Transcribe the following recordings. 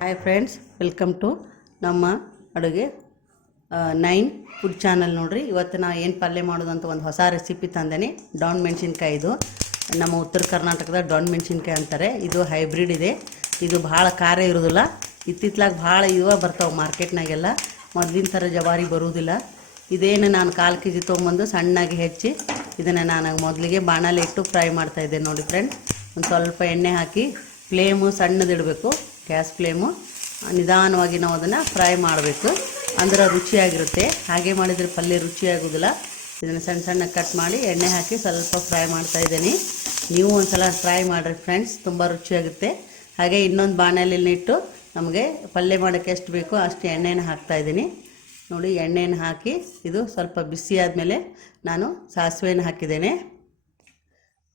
Hi friends welcome to ನಮ್ಮ ಅಡುಗೆ nine food channel ನೋಡ್ರಿ. ಇವತ್ತು ನಾ ಏನು ಪಲ್ಯ ಮಾಡೋದು ಅಂತ ಒಂದು ಹೊಸ ರೆಸಿಪಿ ತಂದೇನೆ. ಡಾನ್ ಮೆಣಸಿನ್ಕಾಯಿ ಇದು. ನಮ್ಮ ಉತ್ತರ ಕರ್ನಾಟಕದ ಡಾನ್ ಮೆಣಸಿನ್ಕಾಯಿ ಅಂತಾರೆ. ಇದು ಹೈಬ್ರಿಡ್ ಇದೆ. ಇದು ಭಾಳ ಖಾರ ಇರೋದಿಲ್ಲ. ಇತ್ತಿತ್ಲಾಗ ಭಾಳ ಇವ ಬರ್ತಾವೆ ಮಾರ್ಕೆಟ್ನಾಗೆಲ್ಲ ಮೊದಲಿನ ಥರ ಜವಾರಿ ಬರುವುದಿಲ್ಲ ಇದೇನು ನಾನು ಕಾಲು ಕೆ ಜಿ ತೊಗೊಂಬಂದು ಸಣ್ಣಾಗಿ ಹೆಚ್ಚಿ ಇದನ್ನು ನಾನು ಮೊದಲಿಗೆ ಬಾಣಲೆ ಇಟ್ಟು ಫ್ರೈ ಮಾಡ್ತಾಯಿದ್ದೆ ನೋಡಿ ಫ್ರೆಂಡ್ಸ್ ಒಂದು ಸ್ವಲ್ಪ ಎಣ್ಣೆ ಹಾಕಿ ಫ್ಲೇಮು ಸಣ್ಣದಿಡಬೇಕು. Gas flame. ನಿಧಾನವಾಗಿ ನಾವು ಅದನ್ನು ಫ್ರೈ ಮಾಡಬೇಕು. ಅಂದ್ರೆ ರುಚಿಯಾಗಿರುತ್ತೆ. ಹಾಗೆ ಮಾಡಿದರೆ ಪಲ್ಯ ರುಚಿಯಾಗೋದಿಲ್ಲ. ಇದನ್ನು ಸಣ್ಣ ಸಣ್ಣ ಕಟ್ ಮಾಡಿ ಎಣ್ಣೆ ಹಾಕಿ ಸ್ವಲ್ಪ ಫ್ರೈ ಮಾಡ್ತಾ ಇದ್ದೀನಿ. ನೀವು ಒಂದು ಸಲ ಫ್ರೈ ಮಾಡಿರಿ ಫ್ರೆಂಡ್ಸ್, ತುಂಬ ರುಚಿಯಾಗುತ್ತೆ. ಹಾಗೆ ಇನ್ನೊಂದು ಬಾಣಲೆಯಲ್ಲಿ ಇಟ್ಟು ನಮಗೆ ಪಲ್ಯ ಮಾಡೋಕ್ಕೆ ಎಷ್ಟು ಬೇಕೋ ಅಷ್ಟು ಎಣ್ಣೆನ ಹಾಕ್ತಾ ಇದ್ದೀನಿ. ನೋಡಿ ಎಣ್ಣೆಯನ್ನು ಹಾಕಿ ಇದು ಸ್ವಲ್ಪ ಬಿಸಿ ಆದಮೇಲೆ ನಾನು ಸಾಸಿವೆನ ಹಾಕಿದ್ದೇನೆ.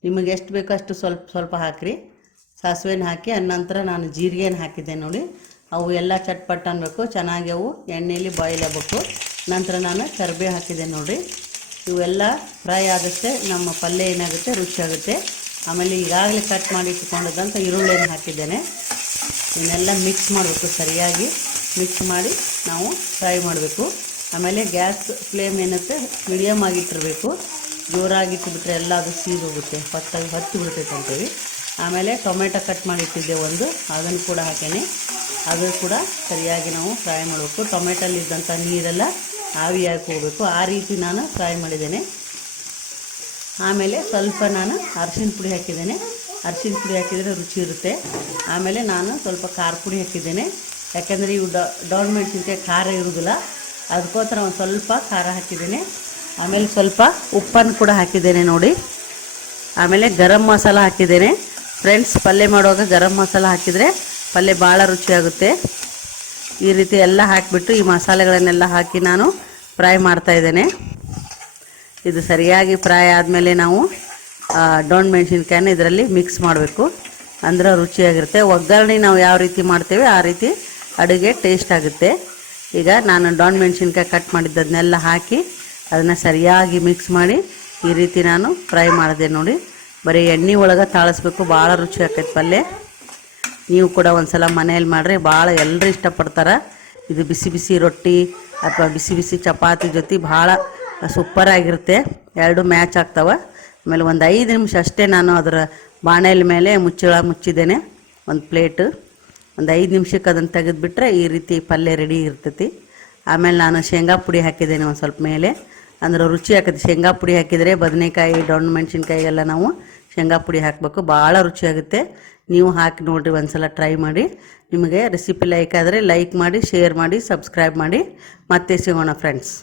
ನಿಮಗೆ ಎಷ್ಟು ಬೇಕೋ ಅಷ್ಟು ಸ್ವಲ್ಪ ಸ್ವಲ್ಪ ಹಾಕಿರಿ. ಸಾಸಿವೆನ ಹಾಕಿ ನಂತರ ನಾನು ಜೀರಿಗೆನ ಹಾಕಿದ್ದೆ ನೋಡಿ. ಅವು ಎಲ್ಲ ಚಟ್ಪಟ್ ಅನ್ಬೇಕು, ಚೆನ್ನಾಗಿ ಅವು ಎಣ್ಣೆಯಲ್ಲಿ ಬಾಯ್ಲ್ ಆಗಬೇಕು ನಂತರ ನಾನು ಕರಿಬೇವು ಹಾಕಿದ್ದೆ ನೋಡಿ. ಇವೆಲ್ಲ ಫ್ರೈ ಆಗುತ್ತೆ ನಮ್ಮ ಪಲ್ಯ ಏನಾಗುತ್ತೆ ರುಚಿಯಾಗುತ್ತೆ ಆಮೇಲೆ ಈಗಾಗಲೇ ಕಟ್ ಮಾಡಿ ಇಟ್ಕೊಂಡಿದ್ದಂಥ ಈರುಳ್ಳಿಯನ್ನು ಹಾಕಿದ್ದೇನೆ. ಇವನ್ನೆಲ್ಲ ಮಿಕ್ಸ್ ಮಾಡಬೇಕು, ಸರಿಯಾಗಿ ಮಿಕ್ಸ್ ಮಾಡಿ ನಾವು ಫ್ರೈ ಮಾಡಬೇಕು. ಆಮೇಲೆ ಗ್ಯಾಸ್ ಫ್ಲೇಮ್ ಏನತ್ತೆ ಮೀಡಿಯಮ್ ಆಗಿಟ್ಟಿರಬೇಕು. ಜೋರಾಗಿ ಇಟ್ಬಿಟ್ರೆ ಎಲ್ಲ ಅದು ಸೀದೋಗುತ್ತೆ, ಹೊತ್ತಾಗಿ ಹತ್ತು ಬಿಡ್ತೈತೆ ಅಂತೀವಿ ಆಮೇಲೆ ಟೊಮೆಟೊ ಕಟ್ ಮಾಡಿ ಇಟ್ಟಿದ್ದೆ ಒಂದು, ಅದನ್ನು ಕೂಡ ಹಾಕೇನೆ. ಅದು ಕೂಡ ಸರಿಯಾಗಿ ನಾವು ಫ್ರೈ ಮಾಡಬೇಕು. ಟೊಮೆಟೊಲ್ಲಿದ್ದಂಥ ನೀರೆಲ್ಲ ಆವಿಯಾಗಿ ಹೋಗಬೇಕು ಆ ರೀತಿ ನಾನು ಫ್ರೈ ಮಾಡಿದ್ದೇನೆ. ಆಮೇಲೆ ಸ್ವಲ್ಪ ನಾನು ಅರಿಶಿನ ಪುಡಿ ಹಾಕಿದ್ದೇನೆ. ಅರಿಶಿನ ಪುಡಿ ಹಾಕಿದರೆ ರುಚಿ ಇರುತ್ತೆ. ಆಮೇಲೆ ನಾನು ಸ್ವಲ್ಪ ಖಾರ ಪುಡಿ ಹಾಕಿದ್ದೇನೆ. ಯಾಕೆಂದರೆ ಇವು ಡೌನ್ ಮೆಣಸಿನ್ಕಾಯಿ ಖಾರ ಇರೋದಿಲ್ಲ ಅದಕ್ಕೋಸ್ಕರ ಒಂದು ಸ್ವಲ್ಪ ಖಾರ ಹಾಕಿದ್ದೇನೆ. ಆಮೇಲೆ ಸ್ವಲ್ಪ ಉಪ್ಪನ್ನು ಕೂಡ ಹಾಕಿದ್ದೇನೆ ನೋಡಿ. ಆಮೇಲೆ ಗರಂ ಮಸಾಲ ಹಾಕಿದ್ದೇನೆ. ಫ್ರೆಂಡ್ಸ್ ಪಲ್ಯ ಮಾಡುವಾಗ ಗರಂ ಮಸಾಲ ಹಾಕಿದರೆ ಪಲ್ಯ ಭಾಳ ರುಚಿಯಾಗುತ್ತೆ. ಈ ರೀತಿ ಎಲ್ಲ ಹಾಕಿಬಿಟ್ಟು ಈ ಮಸಾಲೆಗಳನ್ನೆಲ್ಲ ಹಾಕಿ ನಾನು ಫ್ರೈ ಮಾಡ್ತಾ ಇದ್ದೇನೆ. ಇದು ಸರಿಯಾಗಿ ಫ್ರೈ ಆದಮೇಲೆ ನಾವು ಡೊಣ್ ಮೆಣಸಿನ್ಕಾಯನ್ನ ಇದರಲ್ಲಿ ಮಿಕ್ಸ್ ಮಾಡಬೇಕು. ಅಂದ್ರೆ ರುಚಿಯಾಗಿರುತ್ತೆ. ಒಗ್ಗರಣೆ ನಾವು ಯಾವ ರೀತಿ ಮಾಡ್ತೇವೆ, ಆ ರೀತಿ ಅಡುಗೆ ಟೇಸ್ಟ್ ಆಗುತ್ತೆ. ಈಗ ನಾನು ಡೊಣ್ ಮೆಣಸಿನ್ಕಾಯಿ ಕಟ್ ಮಾಡಿದ್ದದನ್ನೆಲ್ಲ ಹಾಕಿ ಅದನ್ನು ಸರಿಯಾಗಿ ಮಿಕ್ಸ್ ಮಾಡಿ ಈ ರೀತಿ ನಾನು ಫ್ರೈ ಮಾಡಿದೆ ನೋಡಿ. ಬರೀ ಎಣ್ಣೆ ಒಳಗೆ ತಾಳಿಸ್ಬೇಕು, ಭಾಳ ರುಚಿ ಆಕೈತೆ ಪಲ್ಯ. ನೀವು ಕೂಡ ಒಂದ್ಸಲ ಮನೆಯಲ್ಲಿ ಮಾಡಿರಿ, ಭಾಳ ಎಲ್ಲರೂ ಇಷ್ಟಪಡ್ತಾರೆ. ಇದು ಬಿಸಿ ಬಿಸಿ ರೊಟ್ಟಿ ಅಥವಾ ಬಿಸಿ ಬಿಸಿ ಚಪಾತಿ ಜೊತೆ ಭಾಳ ಸೂಪರ್ ಆಗಿರುತ್ತೆ. ಎರಡು ಮ್ಯಾಚ್ ಆಗ್ತವೆ. ಆಮೇಲೆ ಒಂದು ಐದು ನಿಮಿಷ ಅಷ್ಟೇ ನಾನು ಅದರ ಬಾಣೆల ಮೇಲೆ ಮುಚ್ಚಳ ಮುಚ್ಚಿದ್ದೇನೆ, ಒಂದು ಪ್ಲೇಟು. ಒಂದು ಐದು ನಿಮಿಷಕ್ಕೆ ಅದನ್ನು ತೆಗೆದುಬಿಟ್ರೆ ಈ ರೀತಿ ಪಲ್ಯ ರೆಡಿ ಇರ್ತೈತಿ. ಆಮೇಲೆ ನಾನು ಶೇಂಗಾ ಪುಡಿ ಹಾಕಿದ್ದೇನೆ ಒಂದು ಸ್ವಲ್ಪ ಮೇಲೆ. ಅಂದ್ರೆ ರುಚಿ ಆಕೈತಿ. ಶೇಂಗಾ ಪುಡಿ ಹಾಕಿದರೆ ಬದನೆಕಾಯಿ ಡೊಣ್ಣು ಮೆಣಸಿನ್ಕಾಯಿ ಎಲ್ಲ ನಾವು ಶೇಂಗಾ ಪುಡಿ ಹಾಕಬೇಕು. ಭಾಳ ರುಚಿಯಾಗುತ್ತೆ. ನೀವು ಹಾಕಿ ನೋಡಿರಿ, ಒಂದ್ಸಲ ಟ್ರೈ ಮಾಡಿ. ನಿಮಗೆ ರೆಸಿಪಿ ಲೈಕ್ ಆದರೆ ಲೈಕ್ ಮಾಡಿ ಶೇರ್ ಮಾಡಿ ಸಬ್ಸ್ಕ್ರೈಬ್ ಮಾಡಿ. ಮತ್ತೆ ಸಿಗೋಣ ಫ್ರೆಂಡ್ಸ್